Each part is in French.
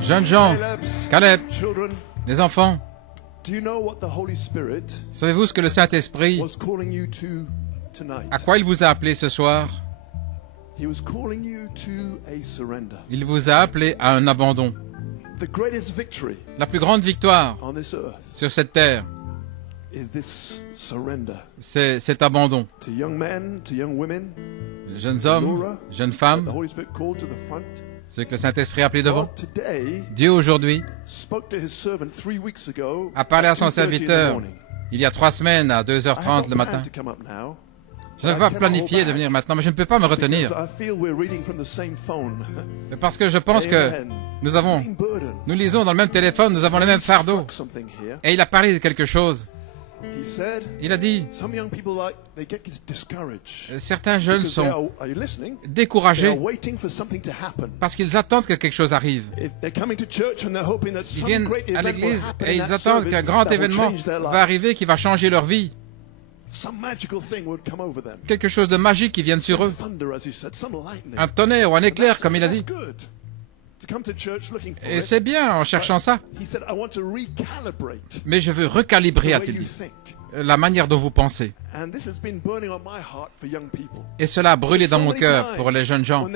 jeunes gens, Caleb, les enfants, savez-vous ce que le Saint-Esprit, à quoi il vous a appelé ce soir? Il vous a appelé à un abandon. La plus grande victoire sur cette terre, c'est cet abandon. Jeunes hommes, jeunes femmes, ceux que le Saint-Esprit a appelés devant. Dieu aujourd'hui a parlé à son serviteur il y a 3 semaines à 2h30 le matin. Je n'avais pas planifié de venir maintenant, mais je ne peux pas me retenir. Parce que je pense que nous lisons dans le même téléphone, nous avons le même fardeau. Et il a parlé de quelque chose. Il a dit, certains jeunes sont découragés parce qu'ils attendent que quelque chose arrive. Ils viennent à l'église et ils attendent qu'un grand événement va arriver qui va changer leur vie. Quelque chose de magique qui vienne sur eux. Un tonnerre ou un éclair, comme il a dit. Et c'est bien en cherchant ça. Mais je veux recalibrer, a-t-il dit, la manière dont vous pensez. Et cela a brûlé dans mon cœur pour les jeunes gens.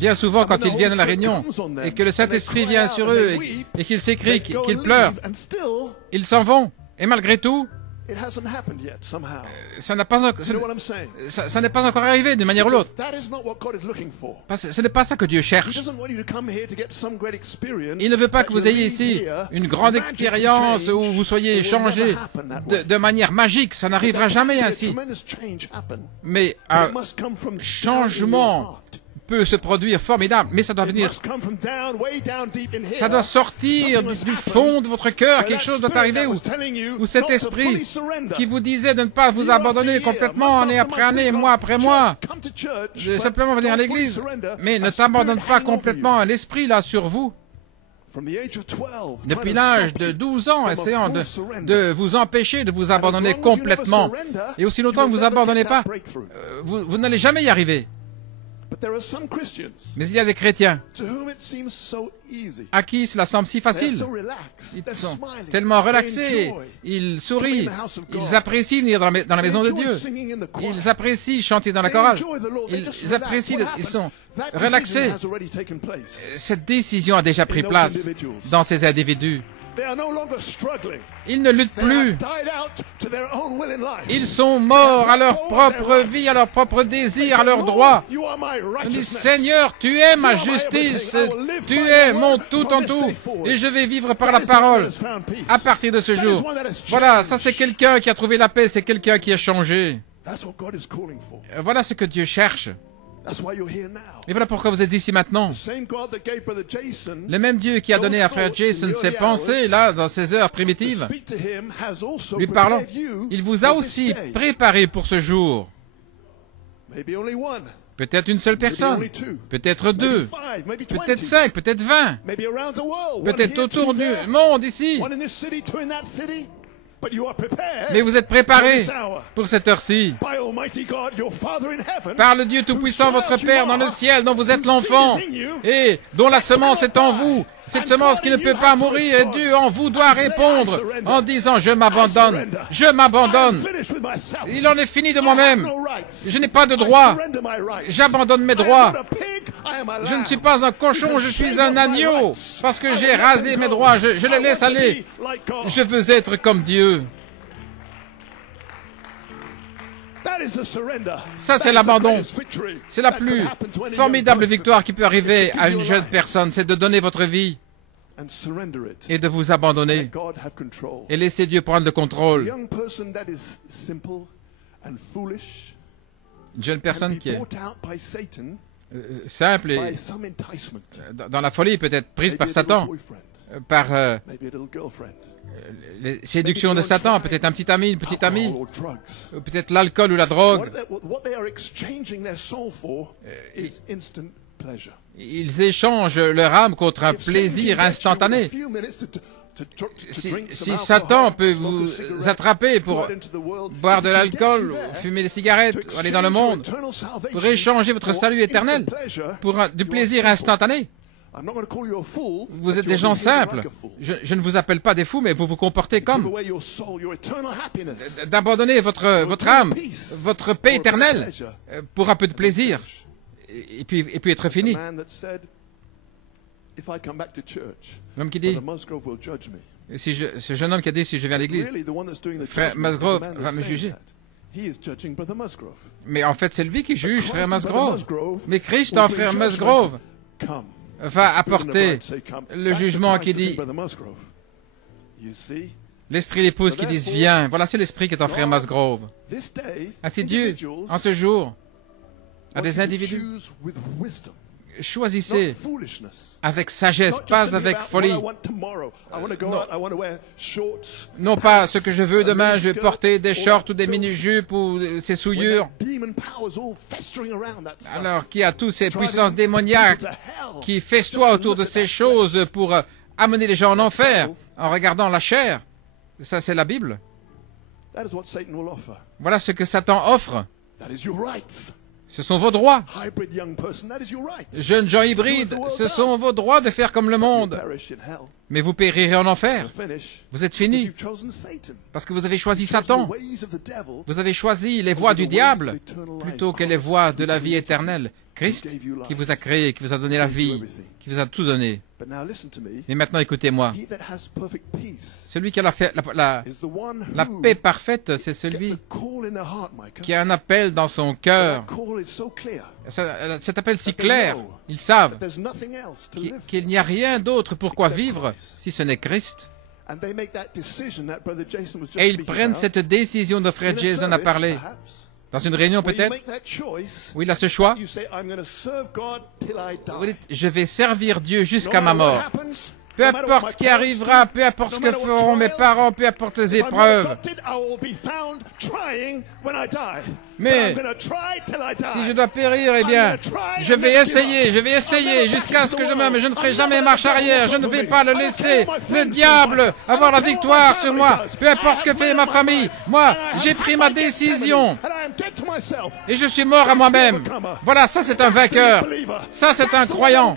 Bien souvent, quand ils viennent à la réunion et que le Saint-Esprit vient sur eux et qu'ils s'écrient, qu'ils pleurent, ils s'en vont. Et malgré tout, ça n'est pas encore arrivé d'une manière ou l'autre. Ce n'est pas ça que Dieu cherche. Il ne veut pas que vous ayez ici une grande expérience où vous soyez changé de manière magique. Ça n'arrivera jamais ainsi. Mais un changement peut se produire formidable, mais ça doit venir. Ça doit sortir du fond de votre cœur. Quelque chose doit arriver où cet esprit qui vous disait de ne pas vous abandonner complètement année après année, mois après mois, de simplement venir à l'église, mais ne t'abandonne pas complètement. L'esprit là sur vous. Depuis l'âge de 12 ans, essayant de vous empêcher de vous abandonner complètement. Et aussi longtemps que vous abandonnez pas, vous n'allez jamais y arriver. Mais il y a des chrétiens à qui cela semble si facile. Ils sont tellement relaxés, ils sourient, ils apprécient venir dans la maison de Dieu, ils apprécient chanter dans la chorale, ils apprécient, ils sont relaxés. Cette décision a déjà pris place dans ces individus. Ils ne luttent plus. Ils sont morts à leur propre vie, à leur propre désir, à leur droit. Ils disent, Seigneur, tu es ma justice, tu es mon tout en tout, et je vais vivre par la parole à partir de ce jour. Voilà, ça c'est quelqu'un qui a trouvé la paix, c'est quelqu'un qui a changé. Voilà ce que Dieu cherche. Et voilà pourquoi vous êtes ici maintenant. Le même Dieu qui a donné à frère Jason ses pensées, là, dans ces heures primitives, lui parlant, il vous a aussi préparé pour ce jour. Peut-être une seule personne, peut-être 2, peut-être 5, peut-être 20, peut-être autour du monde ici. Mais vous êtes préparés pour cette heure-ci par le Dieu Tout-Puissant, votre Père dans le ciel, dont vous êtes l'enfant et dont la semence est en vous. Cette semence qui ne peut pas mourir et Dieu en vous doit répondre en disant « Je m'abandonne, je m'abandonne. Il en est fini de moi-même. Je n'ai pas de droit. J'abandonne mes droits. Je ne suis pas un cochon, je suis un agneau. Parce que j'ai rasé mes droits, je les laisse aller. Je veux être comme Dieu. » Ça, c'est l'abandon. C'est la plus formidable victoire qui peut arriver à une jeune personne, c'est de donner votre vie et de vous abandonner et laisser Dieu prendre le contrôle. Une jeune personne qui est simple et dans la folie, peut-être prise par Satan, par les séductions de Satan, peut-être un petit ami, une petite amie, peut-être l'alcool ou la drogue. Ils échangent leur âme contre un plaisir instantané. Si Satan peut vous attraper pour boire de l'alcool, fumer des cigarettes, aller dans le monde, pour échanger votre salut éternel pour du plaisir instantané, Vous êtes des gens simples. Je ne vous appelle pas des fous, mais vous vous comportez comme. D'abandonner votre âme, votre paix éternelle, pour un peu de plaisir, et puis être fini. L'homme qui dit, ce jeune homme qui a dit, si je viens à l'église, frère Musgrove va me juger. Mais en fait, c'est lui qui juge, frère Musgrove. Mais Christ, en frère Musgrove, va apporter le jugement qui dit, l'esprit l'épouse qui dit, viens. Voilà, c'est l'esprit qui est en frère Musgrove. Ainsi Dieu, en ce jour, a des individus. Choisissez avec sagesse, pas avec folie. Non pas ce que je veux demain, je vais porter des shorts ou des mini-jupes ou ces souillures. Alors qui a toutes ces puissances démoniaques qui festoient autour de ces choses pour amener les gens en enfer en regardant la chair. Ça, c'est la Bible. Voilà ce que Satan offre. Ce sont vos droits. Jeunes gens hybrides, ce sont vos droits de faire comme le monde. Mais vous périrez en enfer. Vous êtes finis. Parce que vous avez choisi Satan. Vous avez choisi les voies du diable plutôt que les voies de la vie éternelle. Christ, qui vous a créé, qui vous a donné la vie, qui vous a tout donné. Mais maintenant, écoutez-moi. Celui qui a la paix parfaite, c'est celui qui a un appel dans son cœur. Cet appel si clair, ils savent qu'il n'y a rien d'autre pourquoi vivre si ce n'est Christ. Et ils prennent cette décision dont frère Jason a parlé. Dans une réunion peut-être, où il a ce choix. Vous dites, je vais servir Dieu jusqu'à ma mort. Peu importe ce qui arrivera, peu importe ce que feront mes parents, peu importe les épreuves. Mais si je dois périr, eh bien, je vais essayer jusqu'à ce que je meure, mais je ne ferai jamais marche arrière, je ne vais pas le laisser, le diable, avoir la victoire sur moi, peu importe ce que fait ma famille. Moi, j'ai pris ma décision et je suis mort à moi-même. Voilà, ça c'est un vainqueur, ça c'est un croyant.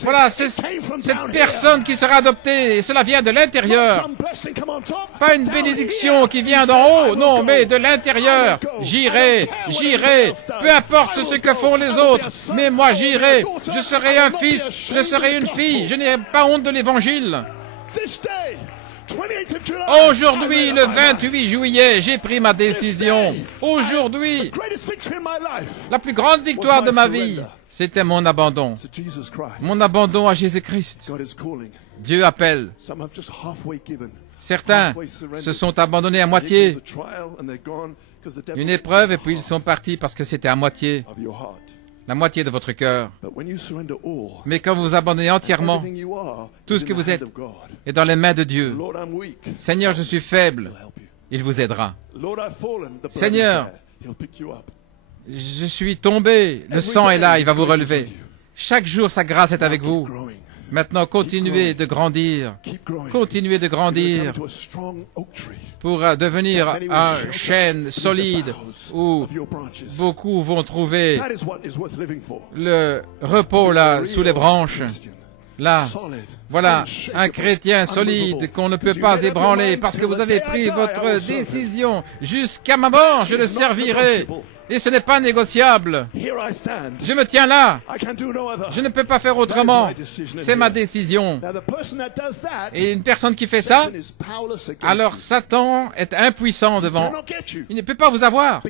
Voilà, c'est cette personne qui sera adoptée, et cela vient de l'intérieur. Pas une bénédiction qui vient d'en haut, non, mais de l'intérieur. J'irai, peu importe ce que font les autres, mais moi j'irai, je serai un fils, je serai une fille, je n'ai pas honte de l'évangile. Aujourd'hui, le 28 juillet, j'ai pris ma décision. Aujourd'hui, la plus grande victoire de ma vie, c'était mon abandon. Mon abandon à Jésus-Christ. Dieu appelle. Certains se sont abandonnés à moitié. Une épreuve et puis ils sont partis parce que c'était à moitié. La moitié de votre cœur. Mais quand vous vous abandonnez entièrement, tout ce que vous êtes est dans les mains de Dieu. Seigneur, je suis faible. Il vous aidera. Seigneur, je suis tombé. Le sang est là, il va vous relever. Chaque jour, sa grâce est avec vous. Maintenant, continuez de grandir. Continuez de grandir pour devenir un chêne solide où beaucoup vont trouver le repos là sous les branches. Là, voilà, un chrétien solide qu'on ne peut pas ébranler parce que vous avez pris votre décision. Jusqu'à ma mort, je le servirai. Et ce n'est pas négociable. Je me tiens là. Je ne peux pas faire autrement. C'est ma décision. Et une personne qui fait ça, alors Satan est impuissant devant. Il ne peut pas vous avoir.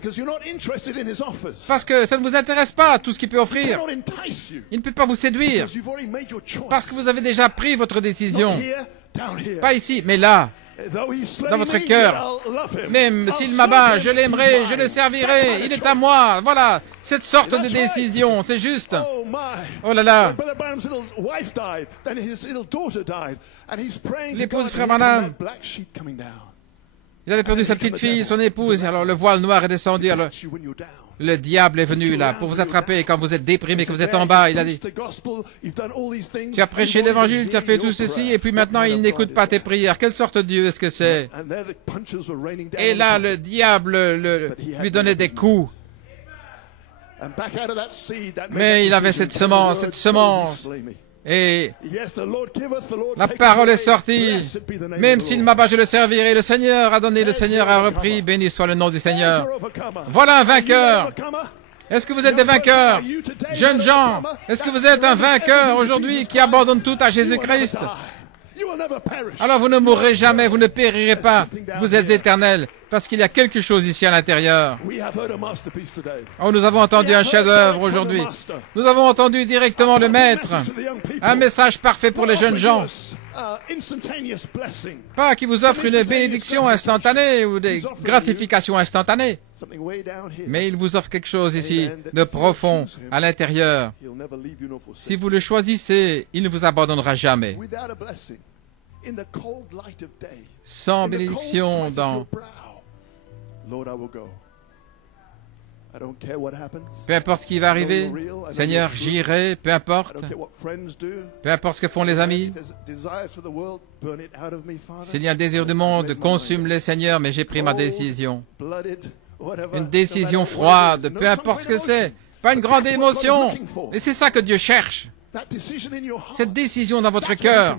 Parce que ça ne vous intéresse pas, tout ce qu'il peut offrir. Il ne peut pas vous séduire. Parce que vous avez déjà pris votre décision. Pas ici, mais là. Dans votre cœur. Même s'il m'abat, je l'aimerai, je le servirai, il est à moi. Voilà, cette sorte de décision, c'est juste. Oh là là. L'épouse frère Branham, il avait perdu sa petite fille, son épouse, alors le voile noir est descendu. Alors, le diable est venu là pour vous attraper quand vous êtes déprimé, que vous êtes en bas. Il a dit, tu as prêché l'évangile, tu as fait tout ceci, et puis maintenant il n'écoute pas tes prières. Quelle sorte de Dieu est-ce que c'est? Et là, le diable lui donnait des coups. Mais il avait cette semence Et la parole est sortie. Même s'il m'abat, je le servirai. Le Seigneur a donné, le Seigneur a repris. Béni soit le nom du Seigneur. Voilà un vainqueur. Est-ce que vous êtes des vainqueurs? Jeunes gens, est-ce que vous êtes un vainqueur aujourd'hui qui abandonne tout à Jésus-Christ? Alors vous ne mourrez jamais, vous ne périrez pas. Vous êtes éternels. Parce qu'il y a quelque chose ici à l'intérieur. Oh, nous avons entendu un chef-d'œuvre aujourd'hui. Nous avons entendu directement le Maître. Un message parfait pour les jeunes gens. Pas qui vous offre une bénédiction instantanée ou des gratifications instantanées. Mais il vous offre quelque chose ici de profond à l'intérieur. Si vous le choisissez, il ne vous abandonnera jamais. Sans bénédiction dans... Peu importe ce qui va arriver, Seigneur, j'irai, peu importe. Peu importe ce que font les amis. S'il y a un désir du monde, consume-les, Seigneur, mais j'ai pris ma décision. Une décision froide, peu importe ce que c'est. Pas une grande émotion. Et c'est ça que Dieu cherche. Cette décision dans votre cœur.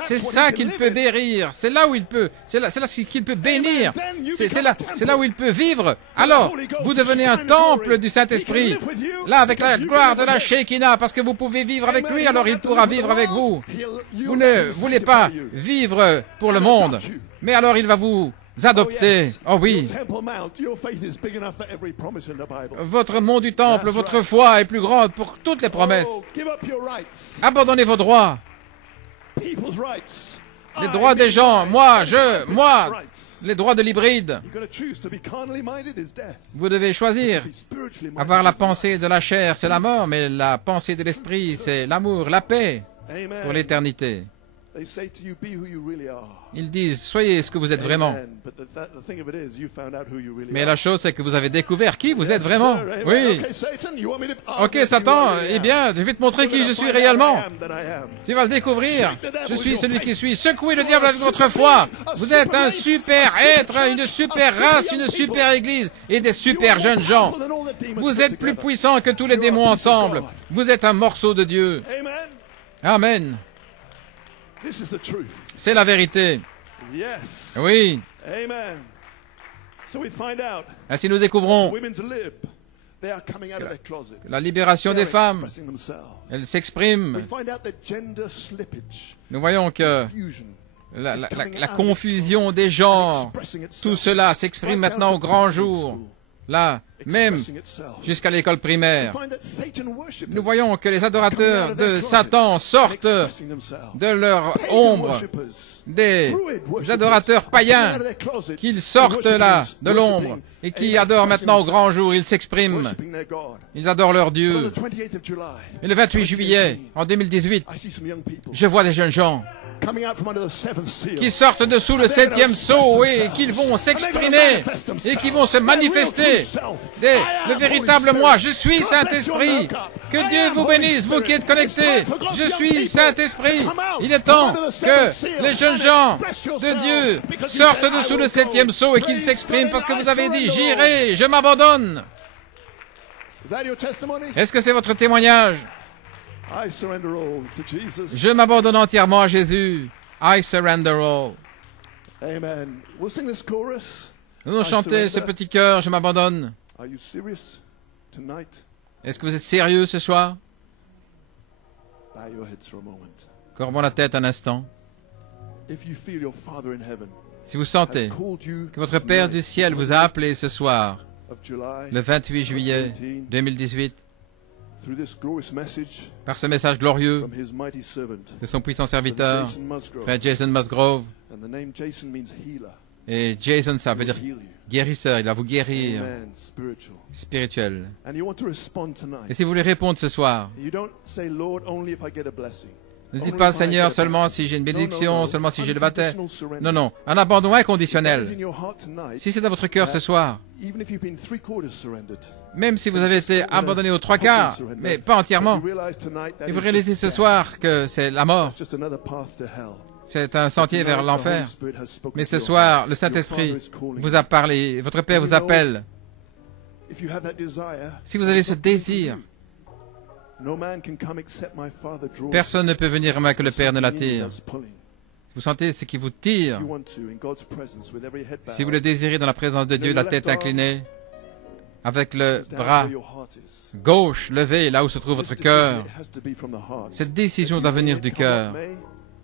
C'est ça qu'il peut bénir. C'est là où il peut. C'est là qu'il peut bénir. C'est là où il peut vivre. Alors, vous devenez un temple du Saint-Esprit. Là, avec la gloire de la Shekinah, parce que vous pouvez vivre avec lui, alors il pourra vivre avec vous. Vous ne voulez pas vivre pour le monde, mais alors il va vous adopter. Oh oui. Votre mont du temple, votre foi est plus grande pour toutes les promesses. Abandonnez vos droits. Les droits des gens, moi, les droits de l'hybride. Vous devez choisir. Avoir la pensée de la chair, c'est la mort, mais la pensée de l'esprit, c'est l'amour, la paix pour l'éternité. Ils disent, soyez ce que vous êtes vraiment. Mais la chose, c'est que vous avez découvert qui vous êtes vraiment. Oui. Ok, Satan, eh bien, je vais te montrer qui je suis réellement. Tu vas le découvrir. Je suis celui qui suis. Secouez le diable avec votre foi. Vous êtes un super être, une super race, une super église et des super jeunes gens. Vous êtes plus puissants que tous les démons ensemble. Vous êtes un morceau de Dieu. Amen. C'est la vérité. Oui. Ainsi nous découvrons la libération des femmes. Elles s'expriment. Nous voyons que la confusion des genres, tout cela s'exprime maintenant au grand jour. Là, même jusqu'à l'école primaire. Nous voyons que les adorateurs de Satan sortent de leur ombre, des adorateurs païens, qu'ils sortent là de l'ombre et qui adorent maintenant au grand jour, ils s'expriment, ils adorent leur Dieu. Et le 28 juillet, en 2018, je vois des jeunes gens qui sortent dessous le 7e sceau et qui vont s'exprimer et qui vont se manifester. Le véritable moi, je suis Saint-Esprit. Que Dieu vous bénisse, vous qui êtes connectés. Je suis Saint-Esprit. Il est temps que les jeunes gens de Dieu sortent dessous le 7e sceau et qu'ils s'expriment parce que vous avez dit, j'irai, je m'abandonne. Est-ce que c'est votre témoignage? Je m'abandonne entièrement à Jésus. I surrender all. Amen. We'll sing this chorus. Nous allons chanter ce petit chœur, je m'abandonne. Are you serious tonight? Est-ce que vous êtes sérieux ce soir? Bow your heads for a moment. Courbons la tête un instant. If you feel your Father in heaven Si vous sentez que votre Père du ciel vous a appelé ce soir, le 28 juillet 2018, par ce message glorieux de son puissant serviteur, frère Jason Musgrove. Et Jason, ça veut dire guérisseur, il va vous guérir, spirituel. Et si vous voulez répondre ce soir, ne dites pas Seigneur seulement si j'ai une bénédiction, seulement si j'ai le baptême. Non, non, un abandon inconditionnel. Si c'est dans votre cœur ce soir, même si vous avez été abandonné aux 3/4, mais pas entièrement, et vous réalisez ce soir que c'est la mort, c'est un sentier vers l'enfer. Mais ce soir, le Saint-Esprit vous a parlé, votre Père vous appelle. Si vous avez ce désir, No man can come except my Father draws. Personne ne peut venir à moi que le Père ne Something in you l'attire. that's pulling. Vous sentez ce qui vous tire. If you want to, in God's presence, with every head Si vous bowed, le désirez dans la présence de Dieu, la tête inclinée, avec le it's down bras where your heart is. gauche levé, là où se trouve votre This decision, cœur. it has to be from the heart. Cette décision doit venir du Come cœur. what may,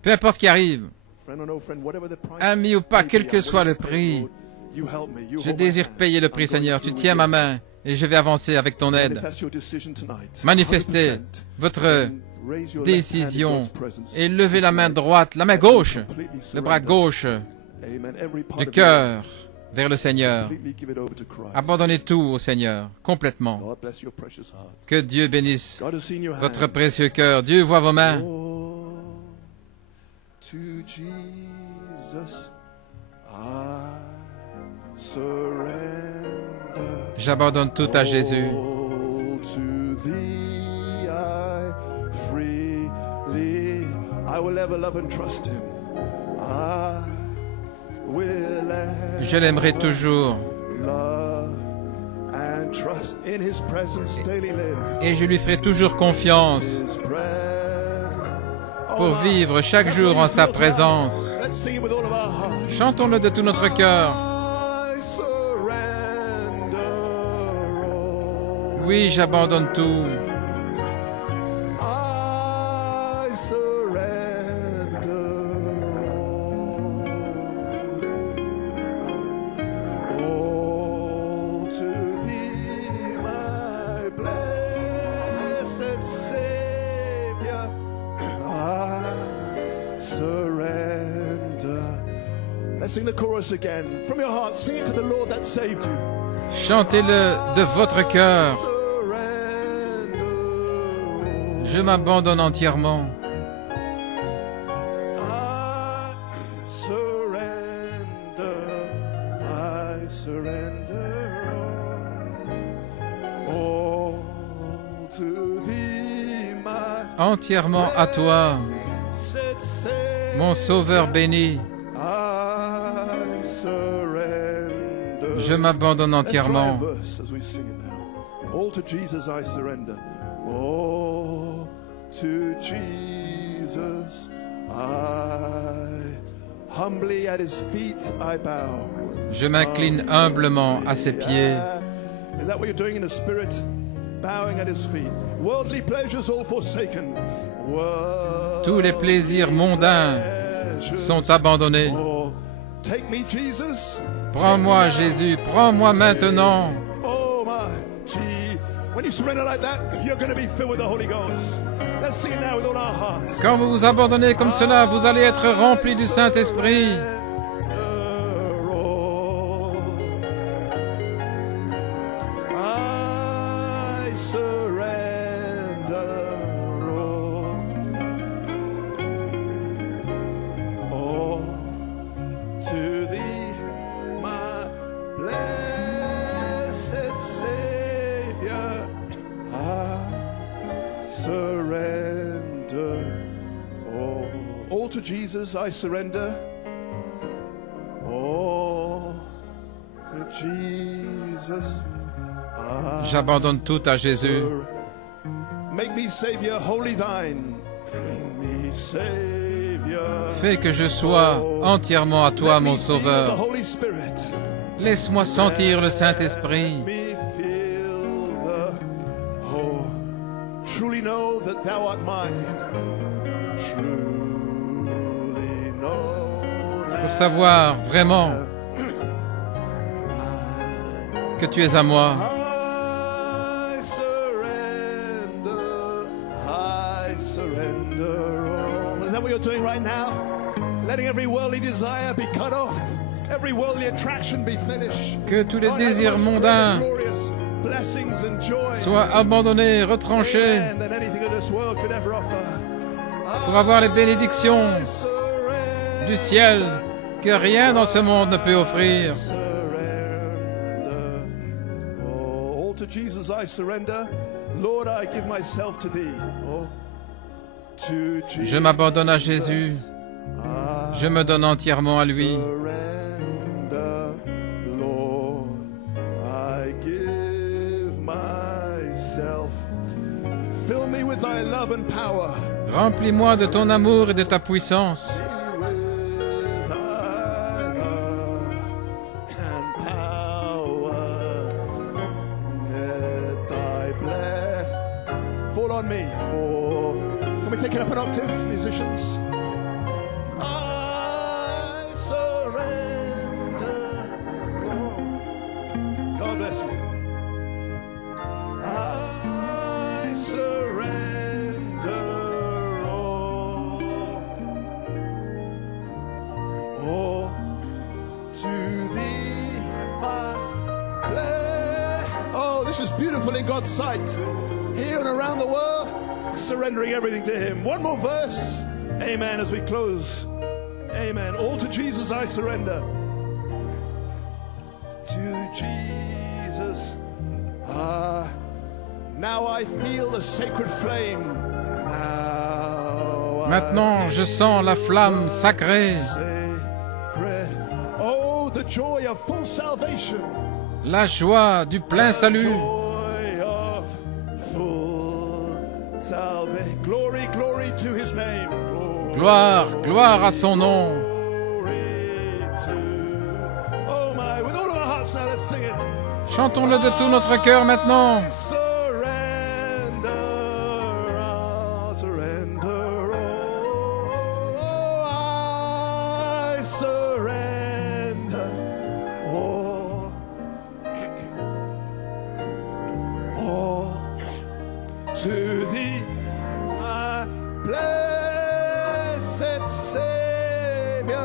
Peu importe ce qui arrive, friend or no friend, whatever the price ami ou pas, may quel be, que I'm soit willing le to pay, prix, Lord. You help me. You je hold my désire hand. payer le prix, I'm going Seigneur. Tu through tiens with ma you. main et je vais avancer avec ton And if aide. that's your decision tonight, Manifestez 100%, votre then raise your left hand in décision God's presence. et levez la This main right. droite, la main gauche, Completely le bras surrender. gauche Amen. Every part du of your cœur life, vers le Seigneur. completely give it over to Christ. Abandonnez tout au Seigneur, complètement. God bless your precious heart. Que Dieu bénisse God has seen your votre hands. précieux cœur. Dieu voit vos mains. Oh, to Jesus I surrender. J'abandonne tout à Jésus. Oh, to thee I freely, I will ever love and trust him. I will Je l'aimerai ever toujours love and trust in his presence daily live. et je lui ferai toujours confiance His presence. pour vivre chaque jour en sa présence. Let's sing it with all of our heart. Chantons-le de tout notre cœur. I surrender all. Oui, j'abandonne tout. I surrender all to thee, my blessed Savior. I surrender. Let's sing the chorus again. From your heart, sing it to the Lord that saved you. Chantez-le de votre cœur. Surrender. Je m'abandonne entièrement. I surrender all to thee, my Entièrement à toi, blessed Savior. mon Sauveur béni. I surrender. Je m'abandonne Let's try a entièrement. verse as we sing it now. All to Jesus I surrender. All to Jesus I humbly at his feet I bow. Je m'incline humblement à ses pieds. Yeah. Is that what you're doing in the spirit? Bowing at his feet. Worldly pleasures all forsaken. Tous les plaisirs mondains sont abandonnés. Oh, take me, Jesus. Prends-moi, Jésus, prends-moi maintenant. Oh my gee. When you surrender like that, you're going to be filled with the Holy Ghost. Let's sing it now with all our hearts. Quand vous vous abandonnez comme cela, vous allez être remplis du Saint-Esprit. I surrender all to thee, my blessed Savior. I surrender all to Jesus. I surrender all to Jesus. J'abandonne tout à Jésus. Make me Savior, wholly thine. Me Savior. Fais que je sois entièrement à toi, Let mon me feel the Sauveur. Holy Spirit. Laisse-moi sentir le Saint-Esprit. Let me feel the truly know that thou art mine. Truly know Pour that savoir vraiment que tu es à moi. I surrender all. Is that what you're doing right now? Letting every worldly desire be cut off, every worldly attraction be finished. Que tous les God, have the désirs most mondains glorious blessings and joys soient abandonnés, retranchés, Amen, than anything of this world could ever offer. pour avoir les bénédictions I surrender. du ciel que rien dans ce monde ne peut offrir. Oh, all to Jesus I surrender. Lord, I give myself to thee. Oh, to Jesus Je m'abandonne à Jésus. Je me donne entièrement à lui. surrender. Lord, I give myself. Fill me with thy love and power. Remplis-moi de ton amour et de ta puissance. With thy love and power. Let thy blessing fall on me. Can we take it up an octave, musicians? I surrender. Oh. God bless you. I surrender all to thee, my blessed. Oh, this is beautiful in God's sight. Here and around the world, surrendering everything to Him. One more verse. Amen. As we close. Amen. All to Jesus I surrender. To Jesus now I feel the sacred flame. Maintenant, je sens la flamme sacrée. Oh, the joy of full salvation. La joie du plein salut. Joy of full salvation. Glory, glory to His name. Gloire, gloire à son nom. Glory to... Oh my, with all of our hearts now, let's sing it. Chantons-le de tout notre cœur maintenant. I'll surrender all. I surrender all. All to thee, my blessed Savior,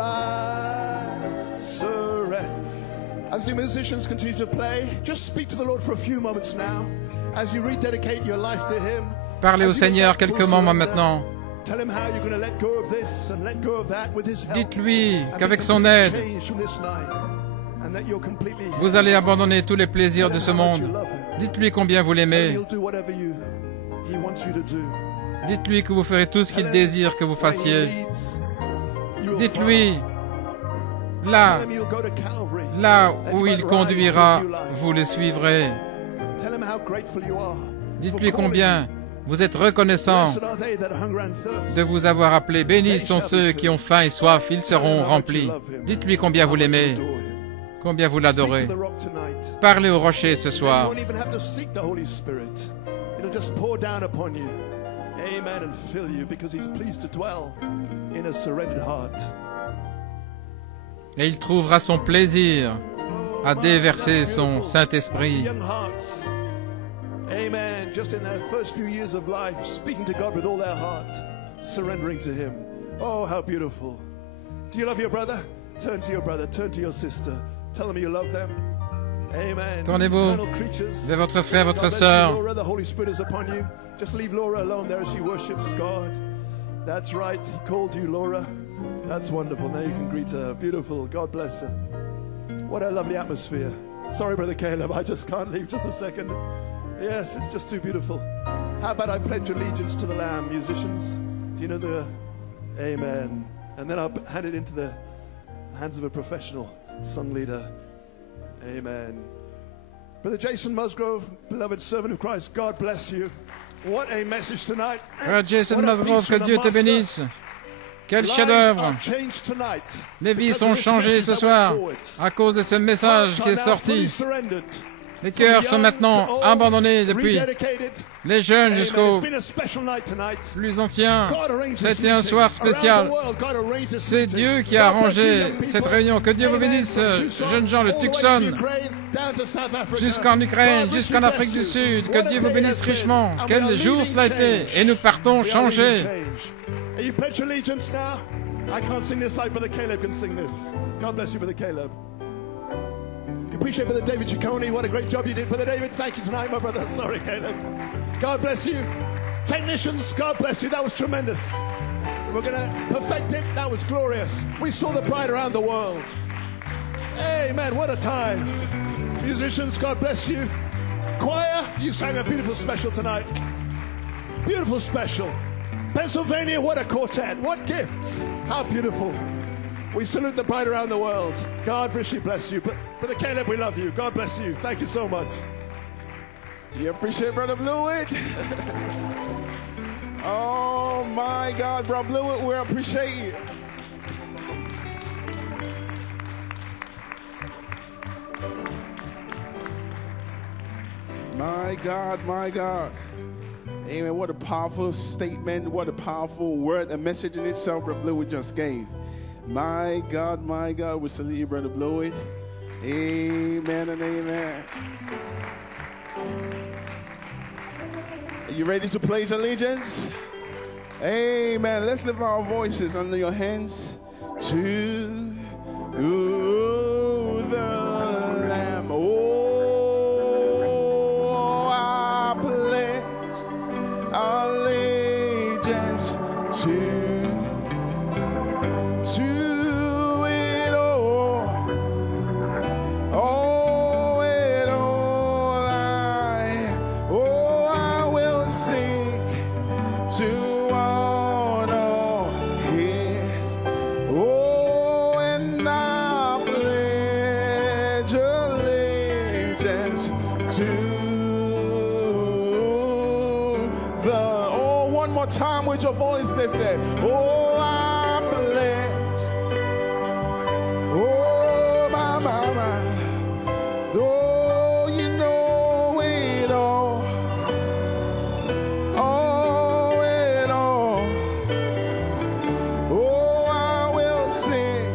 I surrender. As the musicians continue to play, just speak to the Lord for a few moments now. As you rededicate your life to Him. Parlez au Seigneur quelques moments maintenant. Tell Him how you're going to let go of this and let go of that with His help. Dites-lui qu'avec son aide, vous allez abandonner tous les plaisirs de ce monde. Dites-lui combien vous l'aimez. Dites-lui que vous ferez tout ce qu'il désire que vous fassiez. Dites-lui, là où il conduira, vous le suivrez. Dites-lui combien vous êtes reconnaissant de vous avoir appelé. Bénis sont ceux qui ont faim et soif, ils seront remplis. Dites-lui combien vous l'aimez, combien vous l'adorez. Parlez au rocher ce soir. Et il trouvera son plaisir à déverser son Saint-Esprit. Amen. Just in their first few years of life, speaking to God with all their heart, surrendering to Him. Oh, how beautiful. Do you love your brother? Turn to your brother, turn to your sister. Tell them you love them. Amen. Tournez-vous vers votre frère, votre sœur. The Holy Spirit is upon you. Just leave Laura alone there as she worships God. That's right. He called you, Laura. That's wonderful. Now you can greet her. Beautiful. God bless her. What a lovely atmosphere. Sorry, Brother Caleb, I just can't leave just a second. Yes, it's just too beautiful. How about I pledge allegiance to the Lamb, musicians? Do you know the... Amen. And then I'll hand it into the hands of a professional song leader. Amen. Brother Jason Musgrove, beloved servant of Christ, God bless you. What a message tonight. Frère Jason Musgrove, que Dieu te bénisse. Quel chef-d'œuvre. Les vies sont changées ce soir à cause de ce message qui est sorti. Les cœurs sont maintenant abandonnés depuis les jeunes jusqu'aux plus anciens. C'était un soir spécial. C'est Dieu qui a arrangé cette réunion. Que Dieu vous bénisse, jeunes gens de Tucson, jusqu'en Ukraine, jusqu'en Afrique du Sud. Que Dieu vous bénisse richement. Quel jour cela a été. Et nous partons changés. You pledge allegiance now? I can't sing this like Brother Caleb can sing this. God bless you, Brother Caleb. You appreciate Brother David Ciccone. What a great job you did. Brother David, thank you tonight, my brother. Sorry, Caleb. God bless you. Technicians, God bless you. That was tremendous. We're going to perfect it. That was glorious. We saw the bride around the world. Amen. What a time. Musicians, God bless you. Choir, you sang a beautiful special tonight. Beautiful special. Pennsylvania, what a quartet. What gifts. How beautiful. We salute the bride around the world. God richly bless you. Brother Caleb, we love you. God bless you. Thank you so much. You appreciate Brother Blewett? Oh my God, Brother Blewett, we appreciate you. My God, my God. Amen. What a powerful statement. What a powerful word, a message in itself Brother Blewett just gave. My God, we salute you, Brother Blewett. Amen and amen. Are you ready to pledge allegiance? Amen. Let's lift our voices under your hands to the Lamb. Oh, I pledge allegiance to it all. Oh, it all I will sing to honor His. Oh, and I pledge allegiance to the. Oh, one more time with your voice lifted. Oh, I pledge. Oh, my. Oh, you know it all. Oh, it all. Oh, I will sing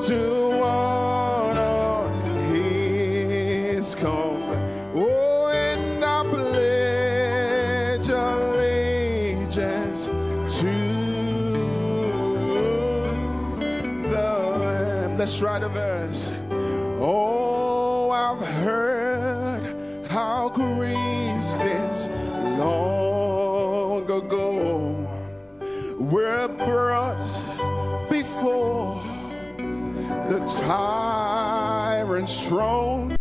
to honor His come. Oh, and I pledge allegiance to the Lamb. Let's write a verse. Oh, I've heard how Christians long ago were brought before the tyrant's throne.